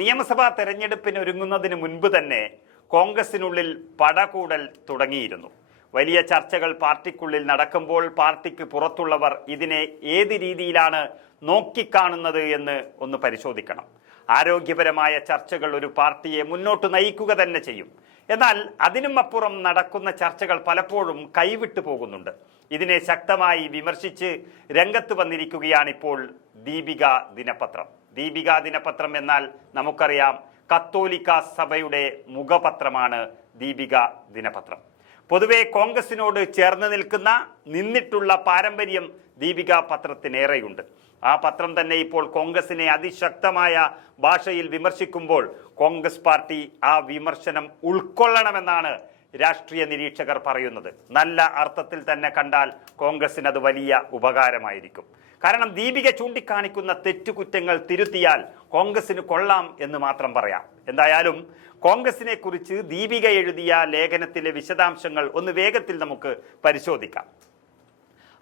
നിയമസഭാ തെരഞ്ഞെടുപ്പിനൊരുങ്ങുന്നതിന് മുൻപ് തന്നെ കോൺഗ്രസിനുള്ളിൽ പടകൂടൽ തുടങ്ങിയിരുന്നു. വലിയ ചർച്ചകൾ പാർട്ടിക്കുള്ളിൽ നടക്കുമ്പോൾ പാർട്ടിക്ക് പുറത്തുള്ളവർ ഇതിനെ ഏത് രീതിയിലാണ് നോക്കിക്കാണുന്നത് എന്ന് ഒന്ന് പരിശോധിക്കണം. ആരോഗ്യപരമായ ചർച്ചകൾ ഒരു പാർട്ടിയെ മുന്നോട്ട് നയിക്കുക തന്നെ ചെയ്യും. എന്നാൽ അതിനും അപ്പുറം നടക്കുന്ന ചർച്ചകൾ പലപ്പോഴും കൈവിട്ടു പോകുന്നുണ്ട്. ഇതിനെ ശക്തമായി വിമർശിച്ച് രംഗത്ത് വന്നിരിക്കുകയാണിപ്പോൾ ദീപിക ദിനപത്രം. ദീപിക ദിനപത്രം എന്നാൽ നമുക്കറിയാം, കത്തോലിക്ക സഭയുടെ മുഖപത്രമാണ് ദീപിക ദിനപത്രം. പൊതുവെ കോൺഗ്രസിനോട് ചേർന്ന് നിന്നിട്ടുള്ള പാരമ്പര്യം ദീപിക പത്രത്തിനേറെയുണ്ട്. ആ പത്രം തന്നെ ഇപ്പോൾ കോൺഗ്രസിനെ അതിശക്തമായ ഭാഷയിൽ വിമർശിക്കുമ്പോൾ കോൺഗ്രസ് പാർട്ടി ആ വിമർശനം ഉൾക്കൊള്ളണമെന്നാണ് രാഷ്ട്രീയ നിരീക്ഷകർ പറയുന്നത്. നല്ല അർത്ഥത്തിൽ തന്നെ കണ്ടാൽ കോൺഗ്രസിന് അത് വലിയ ഉപകാരമായിരിക്കും. കാരണം ദീപിക ചൂണ്ടിക്കാണിക്കുന്ന തെറ്റുകുറ്റങ്ങൾ തിരുത്തിയാൽ കോൺഗ്രസിന് കൊള്ളാം എന്ന് മാത്രം പറയാം. എന്തായാലും കോൺഗ്രസിനെ കുറിച്ച് ദീപിക എഴുതിയ ലേഖനത്തിലെ വിശദാംശങ്ങൾ ഒന്ന് വേഗത്തിൽ നമുക്ക് പരിശോധിക്കാം.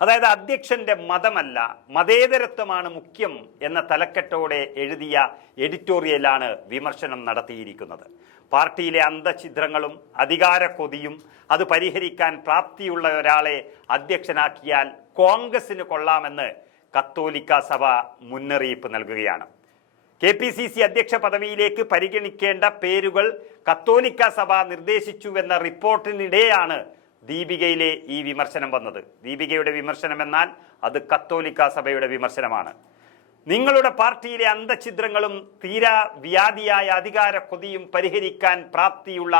അതായത്, അധ്യക്ഷന്റെ മതമല്ല മതേതരത്വമാണ് മുഖ്യം എന്ന തലക്കെട്ടോടെ എഴുതിയ എഡിറ്റോറിയലാണ് വിമർശനം നടത്തിയിരിക്കുന്നത്. പാർട്ടിയിലെ അന്തഛിദ്രങ്ങളും അധികാര കൊതിയും അത് പരിഹരിക്കാൻ പ്രാപ്തിയുള്ള ഒരാളെ അധ്യക്ഷനാക്കിയാൽ കോൺഗ്രസിന് കൊള്ളാമെന്ന് കത്തോലിക്ക സഭ മുന്നറിയിപ്പ് നൽകുകയാണ്. KPCC അധ്യക്ഷ പദവിയിലേക്ക് പരിഗണിക്കേണ്ട പേരുകൾ കത്തോലിക്ക സഭ നിർദ്ദേശിച്ചുവെന്ന റിപ്പോർട്ടിനിടെയാണ് ദീപികയിലെ ഈ വിമർശനം വന്നത്. ദീപികയുടെ വിമർശനം എന്നാൽ അത് കത്തോലിക്ക സഭയുടെ വിമർശനമാണ്. നിങ്ങളുടെ പാർട്ടിയിലെ അന്തഛിദ്രങ്ങളും തീരാ വ്യാധിയായ അധികാര കൊതിയും പരിഹരിക്കാൻ പ്രാപ്തിയുള്ള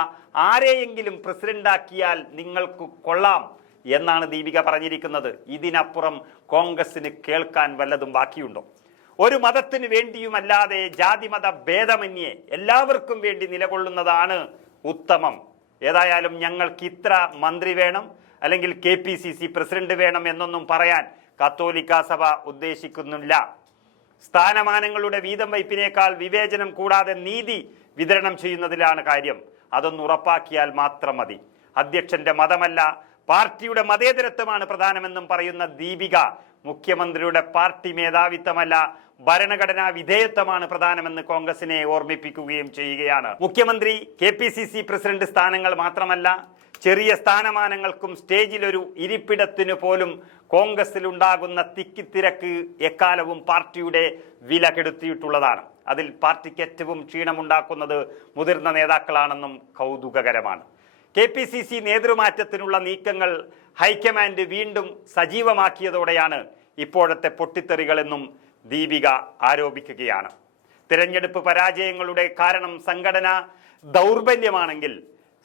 ആരെയെങ്കിലും പ്രസിഡന്റാക്കിയാൽ നിങ്ങൾക്ക് കൊള്ളാം എന്നാണ് ദീപിക പറഞ്ഞിരിക്കുന്നത്. ഇതിനപ്പുറം കോൺഗ്രസിന് കേൾക്കാൻ വല്ലതും ബാക്കിയുണ്ടോ? ഒരു മതത്തിന് വേണ്ടിയുമല്ലാതെ ജാതിമത ഭേദമന്യേ എല്ലാവർക്കും വേണ്ടി നിലകൊള്ളുന്നതാണ് ഉത്തമം. ഏതായാലും ഞങ്ങൾക്ക് ഇത്ര മന്ത്രി വേണം, അല്ലെങ്കിൽ KPCC പ്രസിഡന്റ് വേണം എന്നൊന്നും പറയാൻ കത്തോലിക്ക സഭ ഉദ്ദേശിക്കുന്നില്ല. സ്ഥാനമാനങ്ങളുടെ വീതം വയ്പിനേക്കാൾ വിവേചനം കൂടാതെ നീതി വിതരണം ചെയ്യുന്നതിലാണ് കാര്യം. അതൊന്ന് ഉറപ്പാക്കിയാൽ മാത്രം മതി. അധ്യക്ഷന്റെ മതമല്ല പാർട്ടിയുടെ മതേതരത്വമാണ് പ്രധാനമെന്നും പറയുന്ന ദീപിക, മുഖ്യമന്ത്രിയുടെ പാർട്ടി മേധാവിത്വമല്ല ഭരണഘടനാ വിധേയത്വമാണ് പ്രധാനമെന്ന് കോൺഗ്രസിനെ ഓർമ്മിപ്പിക്കുകയും ചെയ്യുകയാണ്. മുഖ്യമന്ത്രി, KPCC പ്രസിഡന്റ് സ്ഥാനങ്ങൾ മാത്രമല്ല, ചെറിയ സ്ഥാനമാനങ്ങൾക്കും സ്റ്റേജിലൊരു ഇരിപ്പിടത്തിനു പോലും കോൺഗ്രസിലുണ്ടാകുന്ന തിക്കിത്തിരക്ക് എക്കാലവും പാർട്ടിയുടെ വില കെടുത്തിയിട്ടുള്ളതാണ്. അതിൽ പാർട്ടിക്ക് ഏറ്റവും ക്ഷീണമുണ്ടാക്കുന്നത് മുതിർന്ന നേതാക്കളാണെന്നും കൗതുകകരമാണ്. KPCC നേതൃമാറ്റത്തിനുള്ള നീക്കങ്ങൾ ഹൈക്കമാൻഡ് വീണ്ടും സജീവമാക്കിയതോടെയാണ് ഇപ്പോഴത്തെ പൊട്ടിത്തെറികളെന്നും ദീപിക ആരോപിക്കുകയാണ്. തിരഞ്ഞെടുപ്പ് പരാജയങ്ങളുടെ കാരണം സംഘടന ദൗർബല്യമാണെങ്കിൽ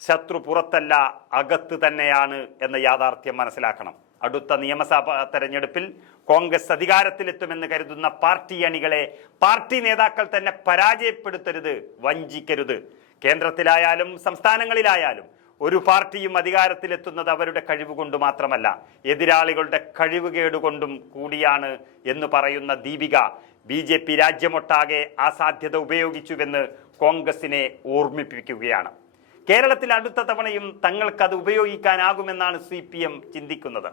ശത്രു പുറത്തല്ല അകത്ത് തന്നെയാണ് എന്ന യാഥാർത്ഥ്യം മനസ്സിലാക്കണം. അടുത്ത നിയമസഭാ തെരഞ്ഞെടുപ്പിൽ കോൺഗ്രസ് അധികാരത്തിലെത്തുമെന്ന് കരുതുന്ന പാർട്ടി അണികളെ പാർട്ടി നേതാക്കൾ തന്നെ പരാജയപ്പെടുത്തരുത്, വഞ്ചിക്കരുത്. കേന്ദ്രത്തിലായാലും സംസ്ഥാനങ്ങളിലായാലും ഒരു പാർട്ടിയും അധികാരത്തിലെത്തുന്നത് അവരുടെ കഴിവുകൊണ്ട് മാത്രമല്ല, എതിരാളികളുടെ കഴിവുകേടുകൊണ്ടും കൂടിയാണ് എന്ന് പറയുന്ന ദീപിക BJP രാജ്യമൊട്ടാകെ ആ സാധ്യത ഉപയോഗിച്ചുവെന്ന് കോൺഗ്രസിനെ ഓർമ്മിപ്പിക്കുകയാണ്. കേരളത്തിൽ അടുത്ത തവണയും തങ്ങൾക്കത് ഉപയോഗിക്കാനാകുമെന്നാണ് CPM ചിന്തിക്കുന്നത്.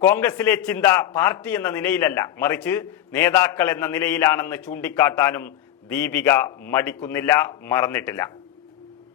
കോൺഗ്രസിലെ ചിന്ത പാർട്ടി എന്ന നിലയിലല്ല, മറിച്ച് നേതാക്കൾ എന്ന നിലയിലാണെന്ന് ചൂണ്ടിക്കാട്ടാനും ദീപിക മടിക്കുന്നില്ല, മറന്നിട്ടില്ല.